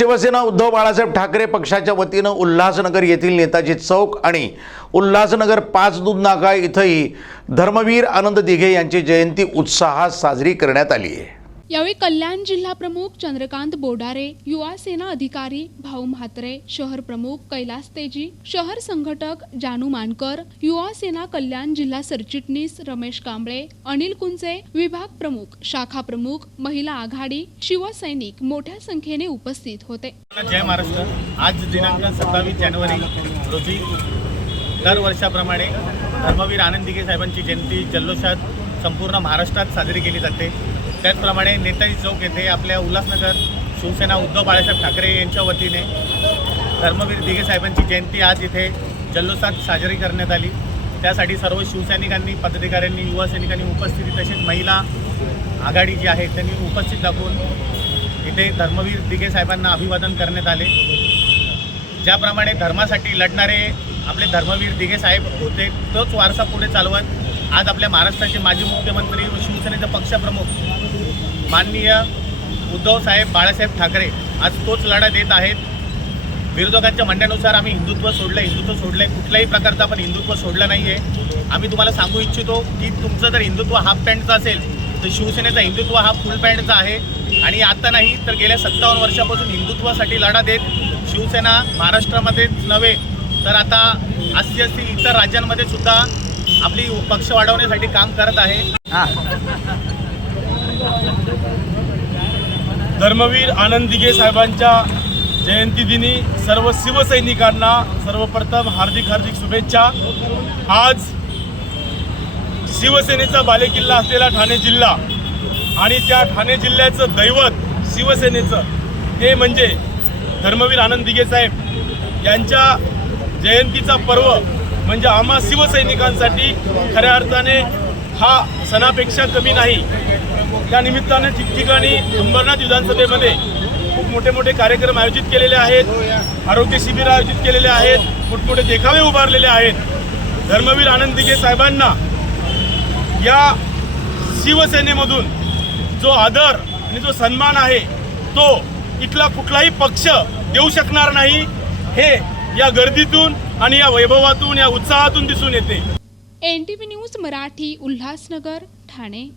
शिवसेना उद्धव बाळासाहेब ठाकरे पक्षाच्या वतीनं उल्हासनगर येथील नेताजी चौक आणि उल्हासनगर पाच दूध नाका इथंही धर्मवीर आनंद दिघे यांची जयंती उत्साहात साजरी करण्यात आली आहे. यावेळी कल्याण जिल्हा प्रमुख चंद्रकांत बोडारे युवा सेना अधिकारी भाऊ म्हात्रे शहर प्रमुख कैलास तेजी शहर संघटक जानू मानकर युवा सेना कल्याण जिल्हा सरचिटणीस रमेश कांबळे अनिल कुंचे विभाग प्रमुख शाखा प्रमुख महिला आघाडी शिवसैनिक मोठ्या संख्येने उपस्थित होते. जय महाराष्ट्र. आज दिनांक सत्तावीस जानेवारी रोजी दर वर्षाप्रमाणे धर्मवीर आनंदिके साहेबांची जयंती जल्लोषात संपूर्ण महाराष्ट्रात साजरी केली जाते. त्याचप्रमाणे नेताजी चौक येथे आपल्या उल्हासनगर शिवसेना उद्धव बाळासाहेब ठाकरे यांच्या वतीने धर्मवीर दिघे साहेबांची जयंती आज इथे जल्लोषात साजरी करण्यात आली. त्यासाठी सर्व शिवसैनिकांनी पदाधिकाऱ्यांनी युवा सैनिकांनी उपस्थिती तसेच महिला आघाडी जी आहे त्यांनी उपस्थित दाखवून इथे धर्मवीर दिघे साहेबांना अभिवादन करण्यात आले. ज्याप्रमाणे धर्मासाठी लढणारे आपले धर्मवीर दिघे साहेब होते तोच वारसा पुढे चालवत आज आपल्या महाराष्ट्राचे माजी मुख्यमंत्री व शिवसेनेचे पक्षप्रमुख माननीय उद्धवसाहेब बाळासाहेब ठाकरे आज तोच लढा देत आहेत. विरोधकांच्या म्हणण्यानुसार आम्ही हिंदुत्व सोडलं हिंदुत्व सोडलं आहे कुठल्याही प्रकारचं आपण हिंदुत्व सोडलं नाही आहे आम्ही तुम्हाला सांगू इच्छितो की तुमचं जर हिंदुत्व हाफ पॅन्टचं असेल तर शिवसेनेचा हिंदुत्व हा फुल पॅन्टचा आहे. आणि आता नाही तर गेल्या सत्तावन्न वर्षापासून हिंदुत्वासाठी लढा देत शिवसेना महाराष्ट्रामध्येच नव्हे तर आता अस्सी अशी इतर राज्यांमध्ये सुद्धा आपली पक्ष वाढवण्यासाठी काम करत आहे. धर्मवीर आनंद दिघे साहेबांच्या जयंतीदिनी सर्व शिवसैनिकांना सर्वप्रथम हार्दिक हार्दिक शुभेच्छा. आज शिवसेनेचा बालेकिल्ला असलेला ठाणे जिल्हा आणि त्या ठाणे जिल्ह्याचं दैवत शिवसेनेचं ते म्हणजे धर्मवीर आनंद दिघे साहेब. यांच्या जयंतीचा पर्व म्हणजे आम्हा शिवसैनिकांसाठी खऱ्या अर्थाने हा सणापेक्षा कमी नाही. त्या निमित्ताने ठिकठिकाणी अंबरनाथ विधानसभेमध्ये खूप मोठे मोठे कार्यक्रम आयोजित केलेले आहेत. आरोग्य शिबिर आयोजित केलेले आहेत. मोठमोठे देखावे उभारलेले आहेत. धर्मवीर आनंद दिघे साहेबांना या शिवसेनेमधून जो आदर आणि जो सन्मान आहे तो इथला कुठलाही पक्ष देऊ शकणार नाही. हे या गर्दीतून आणि या वैभवातून या उत्साहातून दिसून येते. N T V news Marathi Ulhasnagar Thane.